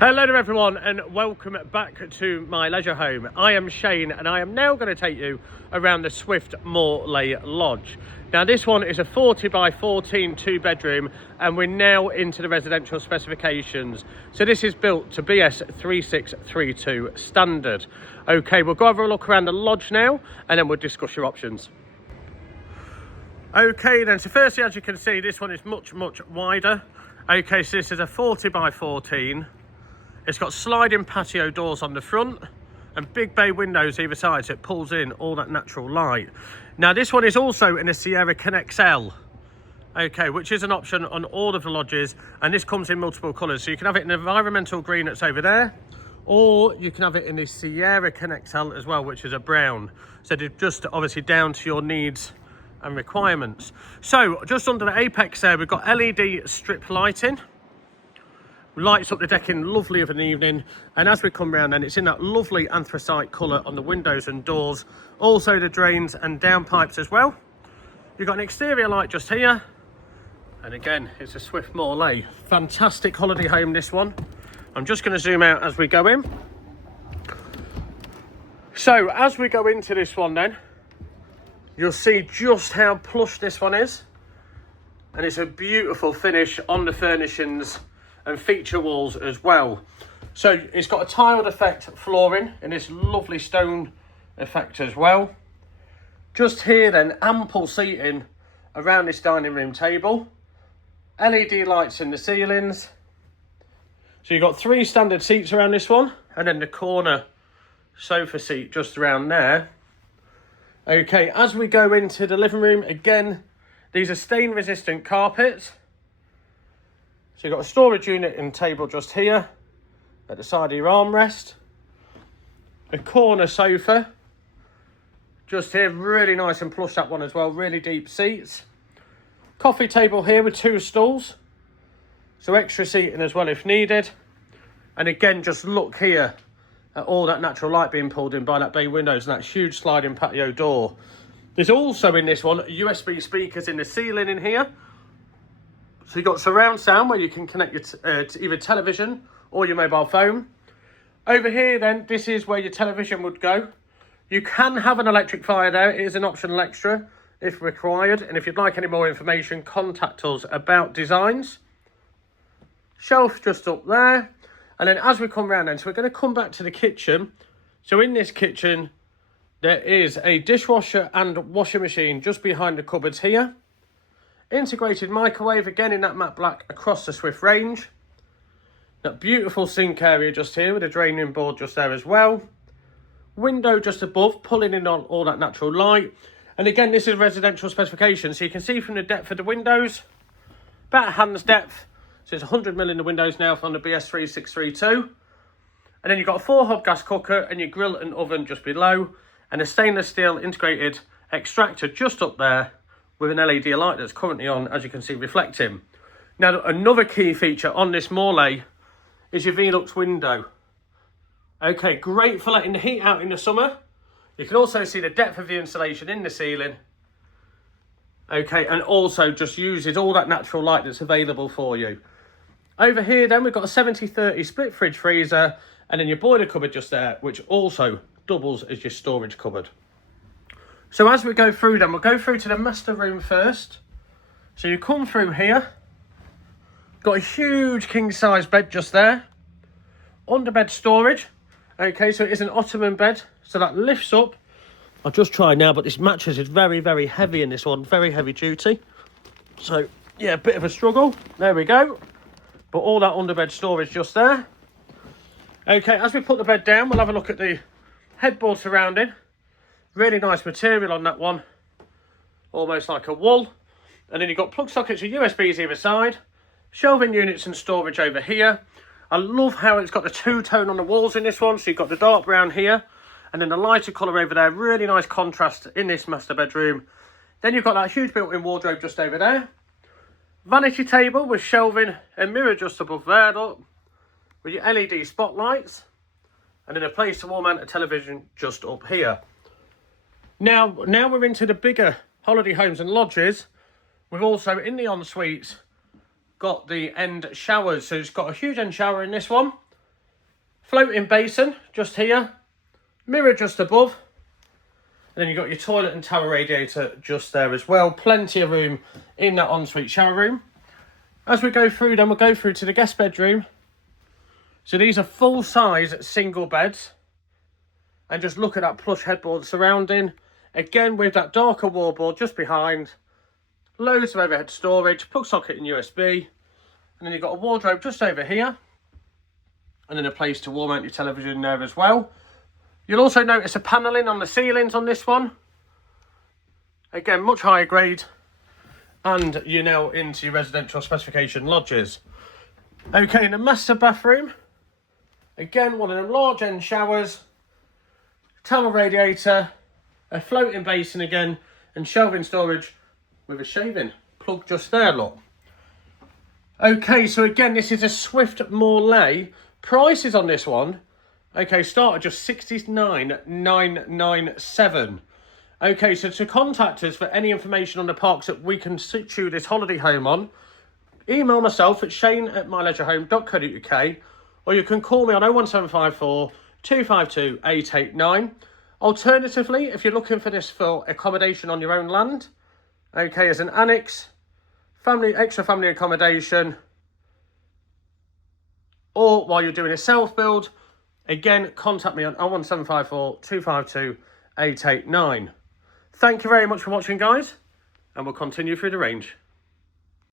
Hello there everyone and welcome back to my leisure home. I am Shane and I am now going to take you around the Swift Morlaix Lodge. Now this one is a 40 by 14 2-bedroom and we're now into the residential specifications. So this is built to BS 3632 standard. Okay, we'll go have a look around the lodge now and then we'll discuss your options. Okay then, so firstly, as you can see, this one is much wider. Okay, so this is a 40 by 14. It's got sliding patio doors on the front and big bay windows either side, so it pulls in all that natural light. Now this one is also in a Sierra Connect L, okay, which is an option on all of the lodges, and this comes in multiple colours. So you can have it in environmental green that's over there, or you can have it in the Sierra Connect L as well, which is a brown. So they're just obviously down to your needs and requirements. So just under the apex there, we've got LED strip lighting. Lights up the decking lovely of an evening, and as we come round then, it's in that lovely anthracite colour on the windows and doors, also the drains and downpipes as well. You've got an exterior light just here, and again it's a Swift Morlaix. Fantastic holiday home, this one. I'm just going to zoom out as we go in. So as we go into this one then, you'll see just how plush this one is, and it's a beautiful finish on the furnishings and feature walls as well. So it's got a tiled effect flooring in this lovely stone effect as well. Just here then, ample seating around this dining room table. LED lights in the ceilings. So you've got 3 standard seats around this one, and then the corner sofa seat just around there. Okay, as we go into the living room, again, these are stain resistant carpets. So you've got a storage unit and table just here at the side of your armrest. A corner sofa just here, really nice and plush, that one as well, really deep seats. Coffee table here with 2 stools, so extra seating as well if needed. And again, just look here at all that natural light being pulled in by that bay windows and that huge sliding patio door. There's also in this one USB speakers in the ceiling in here. So you've got surround sound where you can connect your to either television or your mobile phone. Over here then, this is where your television would go. You can have an electric fire there. It is an optional extra if required. And if you'd like any more information, contact us about designs. Shelf just up there. And then as we come round then, so we're going to come back to the kitchen. So in this kitchen, there is a dishwasher and washing machine just behind the cupboards here. Integrated microwave, again in that matte black across the Swift range. That beautiful sink area just here with a draining board just there as well. Window just above, pulling in on all that natural light. And again, this is residential specification, so you can see from the depth of the windows, about a hand's depth. So it's 100mm in the windows now from the BS 3632. And then you've got a 4-hob gas cooker and your grill and oven just below. And a stainless steel integrated extractor just up there, with an LED light that's currently on, as you can see, reflecting. Now, another key feature on this Morlaix is your Velux window. Okay, great for letting the heat out in the summer. You can also see the depth of the insulation in the ceiling. Okay, and also just uses all that natural light that's available for you. Over here then, we've got a 70-30 split fridge freezer, and then your boiler cupboard just there, which also doubles as your storage cupboard. So as we go through them, we'll go through to the master room first. So you come through here. Got a huge king-size bed just there. Underbed storage. Okay, so it is an ottoman bed. So that lifts up. I'll just try now, but this mattress is very heavy in this one. Very heavy duty. So, yeah, a bit of a struggle. There we go. But all that underbed storage just there. Okay, as we put the bed down, we'll have a look at the headboard surrounding. Really nice material on that one, almost like a wool. And then you've got plug sockets with USBs either side, shelving units and storage over here. I love how it's got the 2-tone on the walls in this one. So you've got the dark brown here and then the lighter colour over there. Really nice contrast in this master bedroom. Then you've got that huge built-in wardrobe just over there. Vanity table with shelving and mirror just above there, look, with your LED spotlights. And then a place to wall mount a television just up here. Now we're into the bigger holiday homes and lodges. We've also, in the en-suites, got the end showers. So it's got a huge end shower in this one. Floating basin just here, mirror just above, and then you've got your toilet and tower radiator just there as well. Plenty of room in that ensuite shower room. As we go through, then we'll go through to the guest bedroom. So these are full-size single beds. And just look at that plush headboard surrounding. Again, with that darker wallboard just behind. Loads of overhead storage, plug socket and USB. And then you've got a wardrobe just over here. And then a place to wall mount your television there as well. You'll also notice a panelling on the ceilings on this one. Again, much higher grade. And you're now into your residential specification lodges. Okay, in the master bathroom. Again, one of them large end showers. Tower radiator, a floating basin again, and shelving storage with a shaving plug just there, look. Okay, so again, this is a Swift Morlaix. Prices on this one, okay, start at just $69,997. Okay, so to contact us for any information on the parks that we can situ this holiday home on, email myself at shane@myleisureHome.co.uk, or you can call me on 01754 252 889. Alternatively, if you're looking for this for accommodation on your own land, okay, as an annex, extra family accommodation, or while you're doing a self-build, again, contact me on 01754 252 889. Thank you very much for watching, guys, and we'll continue through the range.